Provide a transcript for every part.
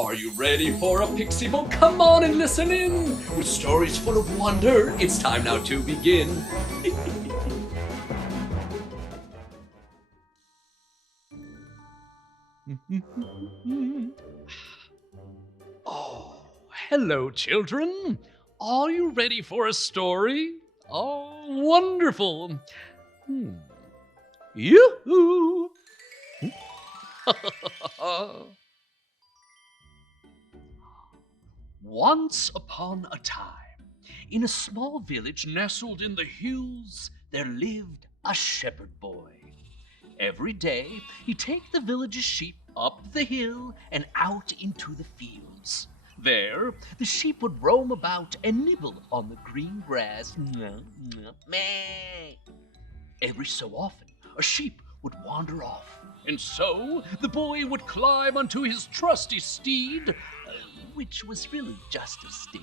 Are you ready for a pixie book? Come on and listen in! With stories full of wonder, it's time now to begin. Oh, hello, children. Are you ready for a story? Oh, wonderful. Yoo-hoo! Once upon a time, in a small village nestled in the hills, there lived a shepherd boy. Every day, he'd take the village's sheep up the hill and out into the fields. There, the sheep would roam about and nibble on the green grass. Meh. Every so often, a sheep would wander off, and so the boy would climb onto his trusty steed, which was really just a stick,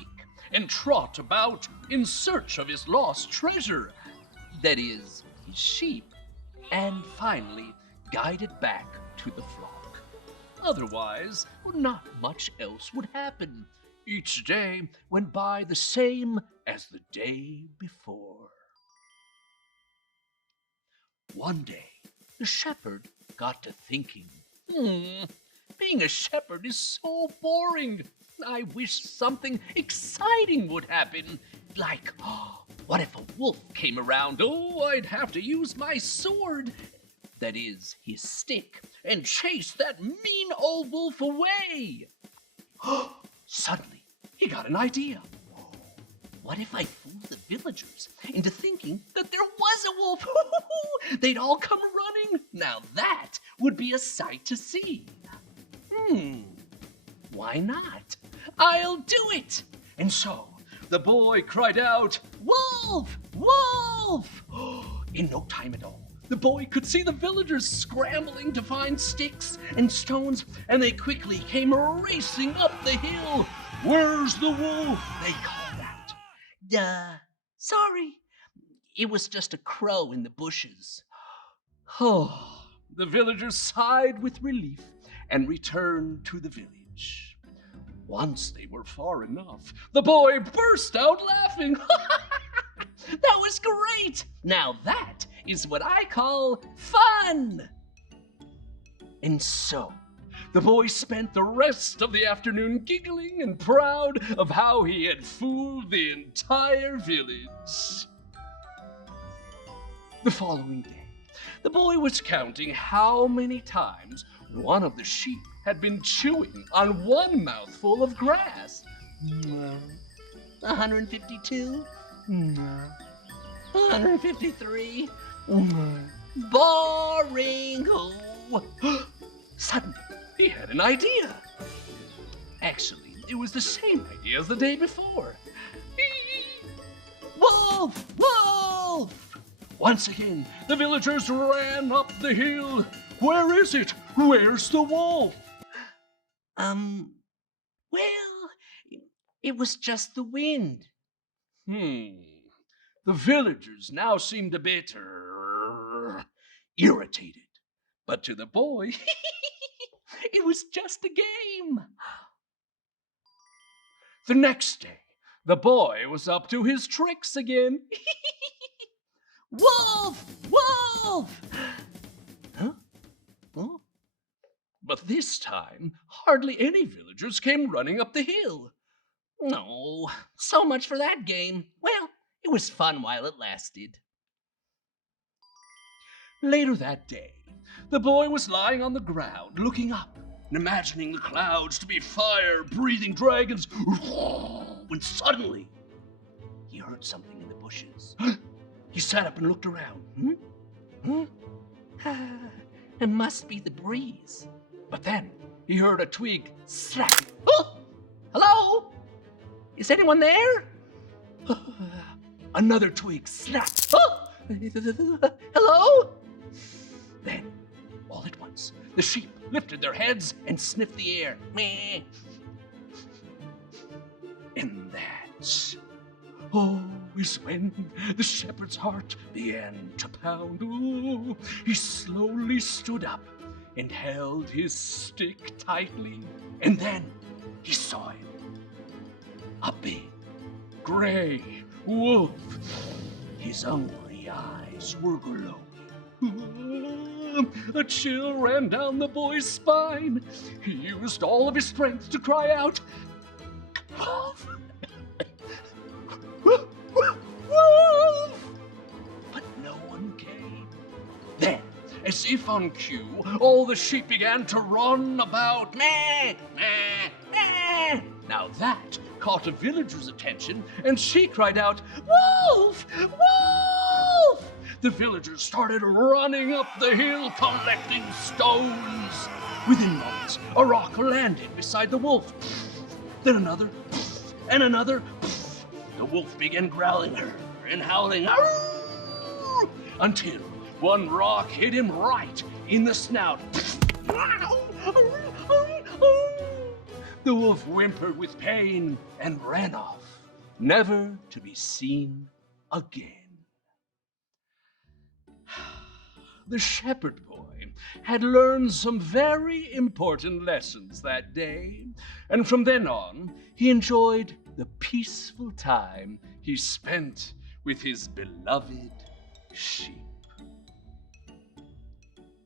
and trot about in search of his lost treasure, that is, his sheep, and finally guide it back to the flock. Otherwise, not much else would happen. Each day went by the same as the day before. One day, the shepherd got to thinking, being a shepherd is so boring. I wish something exciting would happen. Like, what if a wolf came around? Oh, I'd have to use my sword, that is, his stick, and chase that mean old wolf away. Suddenly, he got an idea. What if I fooled the villagers into thinking that there was a wolf? They'd all come running. Now that would be a sight to see. Why not? I'll do it. And so the boy cried out, "Wolf! Wolf!" In no time at all, the boy could see the villagers scrambling to find sticks and stones, and they quickly came racing up the hill. "Where's the wolf?" they called out. Sorry. It was just a crow in the bushes." The villagers sighed with relief and returned to the village. Once they were far enough, the boy burst out laughing. That was great! Now that is what I call fun! And so, the boy spent the rest of the afternoon giggling and proud of how he had fooled the entire village. The following day, the boy was counting how many times one of the sheep had been chewing on one mouthful of grass. 152. 153. Boring. Suddenly, he had an idea. Actually, it was the same idea as the day before. Wolf! Wolf! Once again, the villagers ran up the hill. Where is it? Where's the wolf? Well, it was just the wind. The villagers now seemed a bit irritated. But to the boy, it was just a game. The next day, the boy was up to his tricks again. Wolf! Wolf! Huh? Oh. But this time, hardly any villagers came running up the hill. No, so much for that game. Well, it was fun while it lasted. Later that day, the boy was lying on the ground, looking up and imagining the clouds to be fire-breathing dragons, when suddenly he heard something in the bushes. He sat up and looked around. It must be the breeze. But then he heard a twig snap. Hello? Is anyone there? Another twig snapped. Hello? Then, all at once, the sheep lifted their heads and sniffed the air. And that's is when the shepherd's heart began to pound. He slowly stood up and held his stick tightly. And then, he saw him. A big, gray wolf. His hungry eyes were glowing. A chill ran down the boy's spine. He used all of his strength to cry out, "Wolf! Wolf!" But no one came. Then, as if on cue, all the sheep began to run about. Meh, meh, meh. Now that caught a villager's attention, and she cried out, "Wolf! Wolf!" The villagers started running up the hill, collecting stones. Within moments, a rock landed beside the wolf. Then another, and another. The wolf began growling and howling, "Arr!" until one rock hit him right in the snout. The wolf whimpered with pain and ran off, never to be seen again. The shepherd boy had learned some very important lessons that day, and from then on, he enjoyed the peaceful time he spent with his beloved sheep.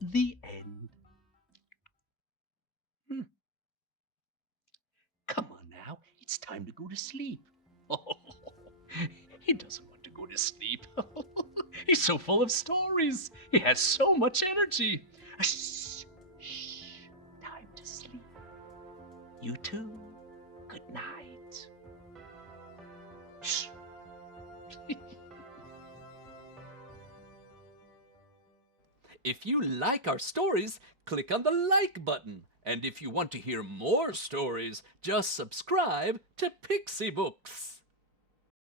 The end. Come on now, it's time to go to sleep. He doesn't want to go to sleep. He's so full of stories. He has so much energy. Shh, shh, time to sleep. You too. Good night. Shh. If you like our stories, click on the like button. And if you want to hear more stories, just subscribe to PixieBooks.